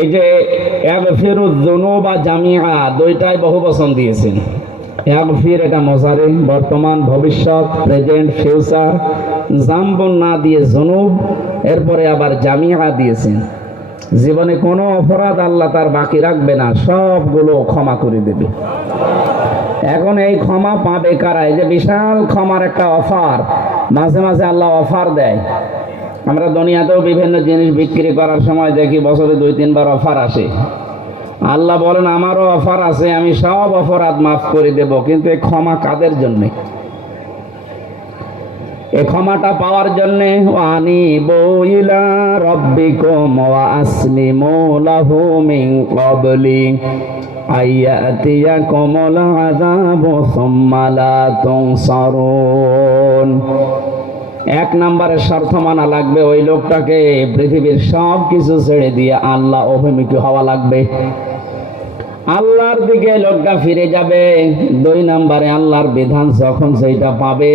এই যে ইয়াগফিরুয যুনুবা জামিআ দুইটাই বহু বচন দিয়েছেন। ইয়াগফির এটা মুজারি, বর্তমান, ভবিষ্যৎ, প্রেজেন্ট, ফিউচার। জামবুন না দিয়ে যুনুব, এরপরে আবার জামিআ দিয়েছেন। জীবনে কোনো অপরাধ আল্লাহ তার বাকি রাখবে না, সবগুলো ক্ষমা করে দেবে। এখন এই ক্ষমা পাবে কারা? এই যে বিশাল ক্ষমার একটা অফার, মাঝে মাঝে আল্লাহ অফার দেয়। আমরা দুনিয়াতেও বিভিন্ন জিনিস বিক্রি করার সময় দেখি বছরে 2-3 বার অফার আসে। আল্লাহ বলেন আমারও অফার আছে, আমি সব অপরাধ মাফ করে দেব। কিন্তু এই ক্ষমা কাদের জন্যে? এই ক্ষমাটা পাওয়ার জন্যে আনিবু ইলা রাব্বিকুম ওয়া আসলিমু লাহু মিন ক্বাবলি আইয়াতিয়াকুমুল আযাবু সুম্মা লা তুনসারুন। 1 নম্বরের শর্ত মানা লাগবে, ওই লোকটাকে পৃথিবীর সব কিছু ছেড়ে দিয়ে আল্লাহ অভিমুখী হওয়া লাগবে, আল্লাহর দিকে লোকটা ফিরে যাবে। 2 নম্বরে আল্লাহর বিধান যখন সেইটা পাবে,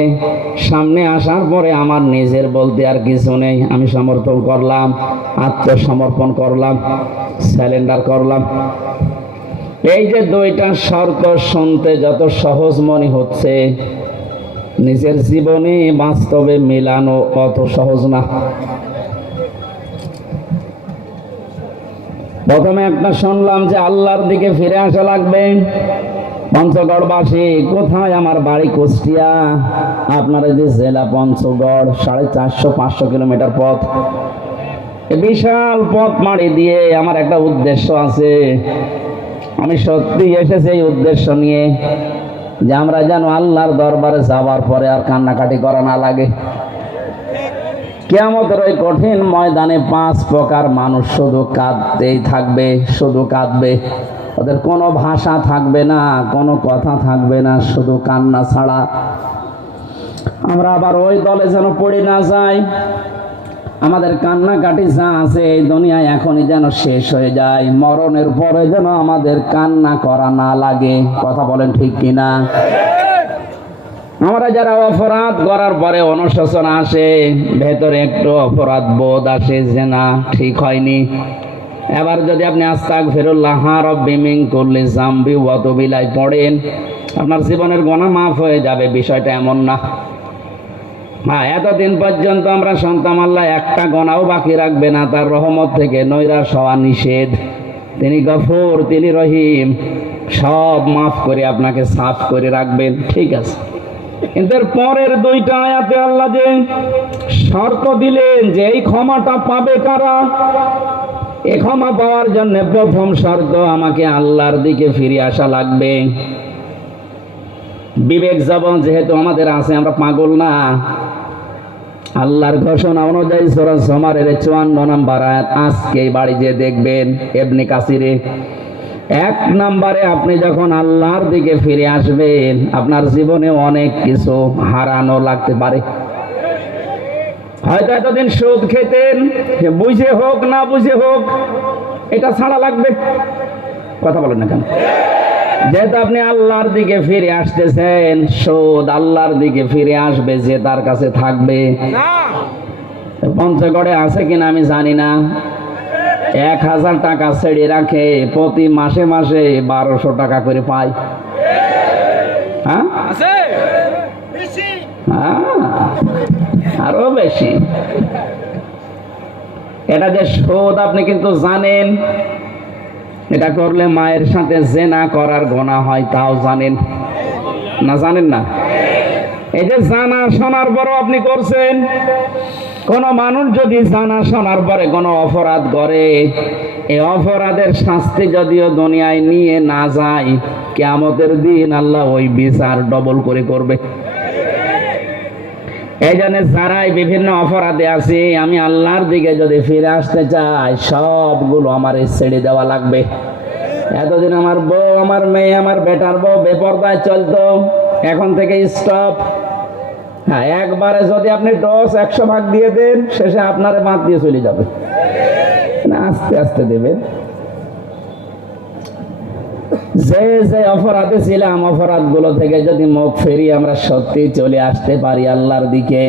সামনে আসার পরে আমার নিজের বলতে আর কিছু নেই, আমি সমর্থন করলাম, আত্মসমর্পণ করলাম, স্যালেন্ডার করলাম। এই যে 2টা শর্ত শুনতে যত সহজ মনে হচ্ছে, নিজের জীবনে বাস্তবে মেলানো অত সহজ না। প্রথমে একটা শুনলাম যে আল্লাহর দিকে ফিরে আসা লাগবে। পঞ্চগড়বাসী, কোথায়? আমার বাড়ি কুষ্টিয়া, আপনার যে জেলা পঞ্চগড়, 450-500 কিলোমিটার পথ। বিশাল পথ মাড়ি দিয়ে আমার একটা উদ্দেশ্য আছে। আমি সত্যি এসেছি এই উদ্দেশ্য নিয়ে যে আমরা যেন আল্লাহর দরবারে যাওয়ার পরে আর কান্নাকাটি করা না লাগে। কিয়ামতের ওই কঠিন ময়দানে 5 প্রকার মানুষ শুধু কাঁদতেই থাকবে, শুধু কাঁদবে। ওদের কোনো ভাষা থাকবে না, কোনো কথা থাকবে না, শুধু কান্না ছাড়া। আমরা আবার ওই দলে যেন পড়ে না যাই। আমাদের কান্নাকাটি যা আছে এই দুনিয়ায় এখনই যেন শেষ হয়ে যায়, মরণের পরে যেন আমাদের কান্না করা না লাগে। কথা বলেন ঠিক কিনা? আমরা যারা অপরাধ করার পরে অনুশোচনা আসে, ভেতরে একটু অপরাধ বোধ আসে যে না ঠিক হয়নি, এবার যদি আপনি আস্তাগফিরুল্লাহ রাব্বি মিন কুল্লি যামবি ওয়া তুবু ইলাইহি পড়েন, আপনার জীবনের গুনাহ মাফ হয়ে যাবে। বিষয়টা এমন না। হ্যাঁ, এতদিন পর্যন্ত আমরা শুনতাম আল্লাহ একটা গুনাহও বাকি রাখবে না, তার রহমত থেকে নৈরাশ হওয়া নিষেধ। তিনি গফুর, তিনি রহিম, সব মাফ করে আপনাকে সাফ করে রাখবেন। ঠিক আছে, কিন্তু এর পরের 2টা আয়াতে আল্লাহ যে শর্ত দিলেন যে এই ক্ষমাটা পাবে কারা? এই ক্ষমা পাওয়ার জন্য প্রথম শর্ত, আমাকে আল্লাহর দিকে ফিরে আসা লাগবে। বিবেক জবান যেহেতু আমাদের আছে, আমরা পাগল না। আল্লাহর ঘোষণা অনুযায়ী সূরা জুমারের 54 নম্বর আয়াত আজকে বাড়ি যে দেখবেন ইবনে কাসিরে। 1 নম্বরে আপনি যখন আল্লাহর দিকে ফিরে আসবেন, আপনার জীবনে অনেক কিছু হারানো লাগতে পারে। হয়তো এতদিন সুদ খেতেন, বুঝে হোক না বুঝে হোক, এটা ছাড়া লাগবে। কথা বলেন না কেন? যেহেতু আপনি আল্লাহর দিকে ফিরে আসতেছেন, সুদ আল্লাহর দিকে ফিরে আসবে, যে তার কাছে থাকবে। পঞ্চগড়ে আছে কিনা আমি জানি না, 1000 টাকা ছেড়ে রাখে, প্রতি মাসে মাসে 1200 টাকা করে পায়। হ্যাঁ, আরো বেশি। এটা যে সুদ আপনি কিন্তু জানেন, এটা করলে মায়ের সাথে জেনা করার গুনাহ হয়, তাও জানেন না? জানেন না? এই যে জানা শোনার পরও আপনি করছেন। কোন মানুষ যদি জানা শোনার পরে কোনো অপরাধ করে, এই অপরাধের শাস্তি যদিও দুনিয়ায় নিয়ে না যায়, কিয়ামতের দিন আল্লাহ ওই বিচার ডবল করে করবে। এই জন্য যারাই বিভিন্ন অপরাধে আছে, আমি আল্লাহর দিকে যদি ফিরে আসতে চাই, সবগুলো আমার ছেড়ে দেওয়া লাগবে। এতদিন আমার বউ, আমার মেয়ে, আমার বেটার বউ বেপরদায় চলতো, এখন থেকে স্টপ। হ্যাঁ, একবারে যদি আপনি ডোজ 100 ভাগ দিয়ে দেন, শেষে আপনারে বাদ দিয়ে চলে যাবে না, আস্তে আস্তে দেবেন। যে যে অপরাধে ছিলাম, অপরাধগুলো থেকে যদি মুখ ফেরিয়ে আমরা সত্যি চলে আসতে পারি আল্লাহর দিকে,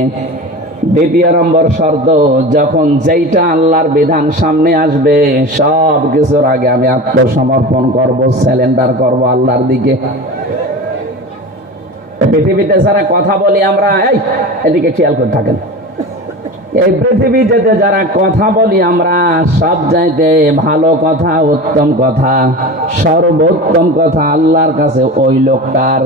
দ্বিতীয় নম্বর শর্ত, যখন যেইটা আল্লাহর বিধান সামনে আসবে সব কিছুর আগে আমি আত্মসমর্পণ করব, সারেন্ডার করব আল্লাহর দিকে। পৃথিবীতে যারা কথা বলি আমরা, এদিকে খেয়াল করে থাকেন, এই পৃথিবীতে যারা কথা বলি আমরা, সব চাইতে ভালো কথা, উত্তম কথা, সর্বোত্তম কথা আল্লাহর কাছে ওই লোকটার।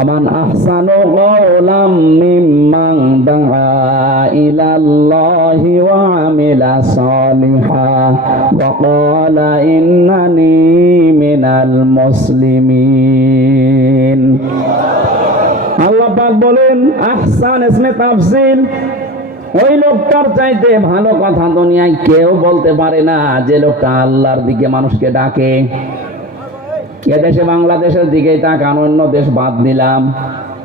আমান আহসানু কওলাম মিম্মান দাআ ইলাল্লাহি ওয়া আমিলা সালিহা ওয়া ক্বালা ইন্নানি মিনাল মুসলিমিন। আল্লাহ পাক বলেন, আহসান ইসমে তাফসীল, ওই লোকটার চাইতে ভালো কথা দুনিয়ায় কেউ বলতে পারে না, যে লোকটা আল্লাহর দিকে মানুষকে ডাকে। এদেশে বাংলাদেশের দিকে তাকান, অন্য দেশ বাদ দিলাম,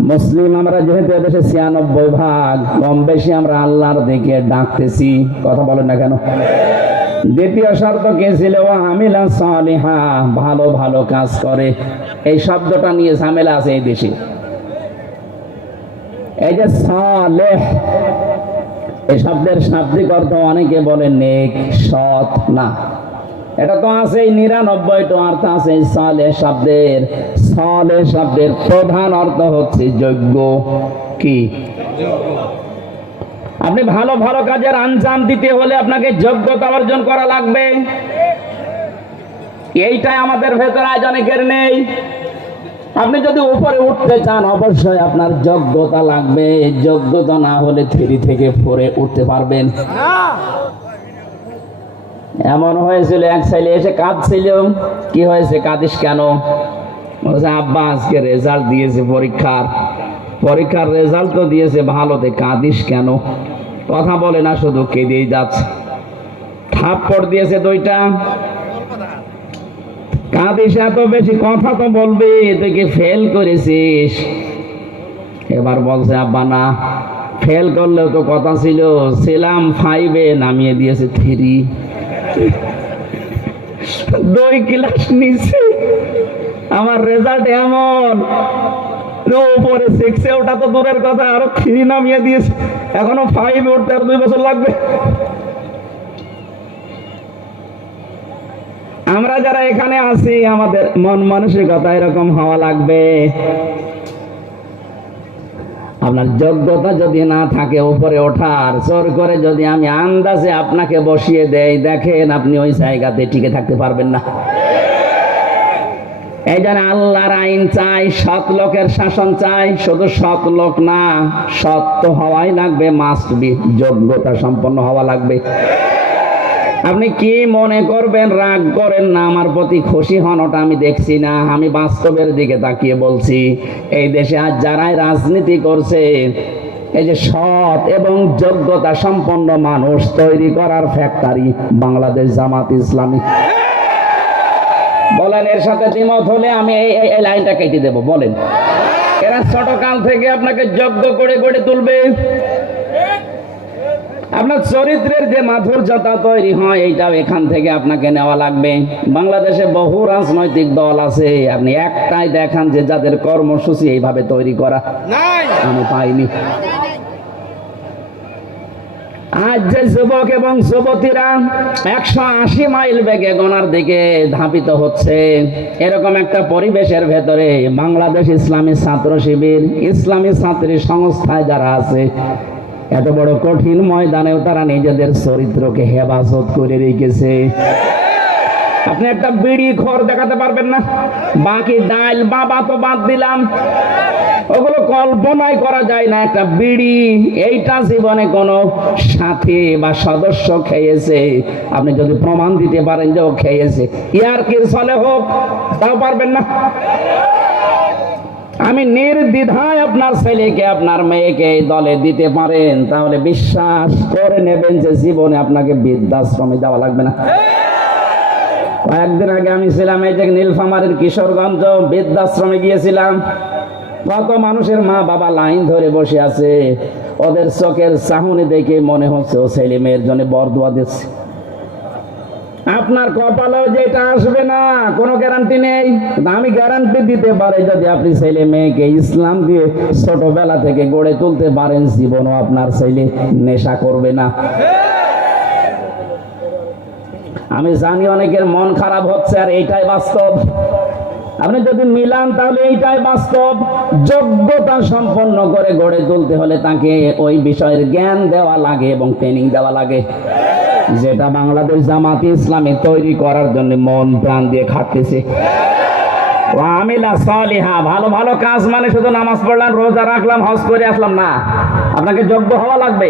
মুসলিম আমরা যেহেতু এদেশে 96%, কম বেশি আমরা আল্লাহর দিকে ডাকতেছি, কথা বলেন না কেন? দ্বিতীয় শর্ত কে ছিল? আমিলা সালিহা, ভালো ভালো কাজ করে। এই শব্দটা নিয়ে ঝামেলা আছে এই দেশে। এই যে সালেহ, এই শব্দের শাব্দিক অর্থ অনেকে বলেন নেক, সৎ। না, এটা তো আছে 99টা অর্থ আছে সালেহ শব্দের। সালেহ শব্দের প্রধান অর্থ হচ্ছে যোগ্য। কি? আপনি ভালো ভালো কাজের আঞ্জাম দিতে হলে আপনাকে যোগ্যতা অর্জন করা লাগবে। এইটাই আমাদের ভেতরে আজ অনেকের নেই। আপনি যদি উপরে উঠতে চান অবশ্যই আপনার যোগ্যতা লাগবে, যোগ্যতা না হলে 3 থেকে 4 উঠতে পারবেন। এমন হয়েছিল, এক ছেলে এসে কাঁদছিল। কি হয়েছে, কাঁদিস কেন? বলছে আব্বা আজকে রেজাল্ট দিয়েছে পরীক্ষার রেজাল্ট তো দিয়েছে ভালোতে, কাঁদিস কেন? কথা বলে না, শুধু কেঁদেই যাচ্ছে। থাপ্পড় দিয়েছে 2টা। কাঁদিস এত বেশি, কথা তো বলবে, তুই কি ফেল করেছিস? এবার বলছে আব্বা না, ফেল করলেও তো কথা ছিল, ছিলাম 5-এ, নামিয়ে দিয়েছে 3। 2 ক্লাস নিচে আমার রেজাল্ট এমন, উপরে 6-এ ওটা তো দূরের কথা, আরো 3 নামিয়ে দিয়েছে। এখনো 5-এ উঠতে আর 2 বছর লাগবে। আমরা যারা এখানে আছি আমাদের মন মানসিকতা এরকম হওয়া লাগবে। আপনার যোগ্যতা যদি না থাকে উপরে ওঠার, জোর করে যদি আমি আন্দাজে আপনাকে বসিয়ে দেই, দেখেন আপনি ওই জায়গাতে টিকে থাকতে পারবেন না। এই জন্য আল্লাহর আইন চাই, সৎ লোকের শাসন চাই। শুধু সৎ লোক না, সত্য হওয়াই লাগবে, মাস্ট বি, যোগ্যতা সম্পন্ন হওয়া লাগবে। আপনি কি মনে করবেন, রাগ করেন না, আমার প্রতি খুশি হন, ওটা আমি দেখছি না। আমি বাস্তবের দিকে তাকিয়ে বলছি, এই দেশে আজ যারাই রাজনীতি করছে, এই যে সৎ এবং যোগ্যতা সম্পন্ন মানুষ তৈরি করার ফ্যাক্টরি বাংলাদেশ জামাত ইসলামী। বলেন এর সাথে দ্বিমত হলে আমি এই লাইনটা কেটে দেব। বলেন, এরা ছোটকাল থেকে আপনাকে যোগ্য করে গড়ে তুলবে। আপনার চরিত্রের যে মাধুর্যতা তৈরি হয়, এইটাও এখান থেকে আপনাকে নেওয়া লাগবে। বাংলাদেশে বহু রাজনৈতিক দল আছে, আপনি একটাই দেখান যে যাদের কর্মসূচি এইভাবে তৈরি করা, আমি পাইনি। আজ যে যুবক এবং যুবতীরা 180 মাইল বেগে গণার দিকে ধাবিত হচ্ছে, এরকম একটা পরিবেশের ভেতরে বাংলাদেশ ইসলামী ছাত্র শিবির, ইসলামী ছাত্রী সংস্থায় যারা আছে, এত বড় কঠিন ময়দানেও তারা নিজেদের চরিত্রকে হেফাজত করে রেখেছে। আপনি একটা বিড়ি খোর দেখাতে পারবেন না, বাকি ডাল বাবা তো বাদ দিলাম, ওগুলো কল্পনাই করা যায় না। একটা বিড়ি, এইটা জীবনে কোনো সাথী বা সদস্য খেয়েছে, আপনি যদি প্রমাণ দিতে পারেন যে ও খেয়েছে, ইয়ার কি চলে হোক, তাও পারবেন না। আমি নির্দ্বিধায় আপনার ছেলেকে, আপনার মেয়েকে এই দলে দিতে পারেন, তাহলে বিশ্বাস করে নেবেন যে জীবনে আপনাকে বৃদ্ধাশ্রমে যাওয়া লাগবে না। কয়েকদিন আগে আমি ছিলাম এই যে নীলফামারীর কিশোরগঞ্জ বৃদ্ধাশ্রমে গিয়েছিলাম। কত মানুষের মা বাবা লাইন ধরে বসে আছে, ওদের চোখের চাহনি দেখে মনে হচ্ছে ও ছেলে মেয়ের জন্য বরদোয়া দিচ্ছে। আপনার কপালেও যেটা আসবে না কোনো গ্যারান্টি নেই। আমি গ্যারান্টি দিতে পারি, যদি আপনি ছেলে মেয়েকে ইসলাম দিয়ে ছোটবেলা থেকে গড়ে তুলতে পারেন, জীবনও আপনার ছেলে নেশা করবে না। আমি জানি অনেকের মন খারাপ হচ্ছে, আর এইটাই বাস্তব। আপনি যদি মিলান তাহলে এইটাই বাস্তব। যোগ্যতা সম্পন্ন করে গড়ে তুলতে হলে তাকে ওই বিষয়ের জ্ঞান দেওয়া লাগে এবং ট্রেনিং দেওয়া লাগে, যেটা বাংলাদেশ জামাত ইসলামী তৈরি করার জন্য মন প্রাণ দিয়ে খাটতেছে। আমিলা সালিহা, ভালো ভালো কাজ মানে শুধু নামাজ পড়লাম, রোজা রাখলাম, হজ করে আসলাম না, আপনাকে যোগ্য হওয়া লাগবে।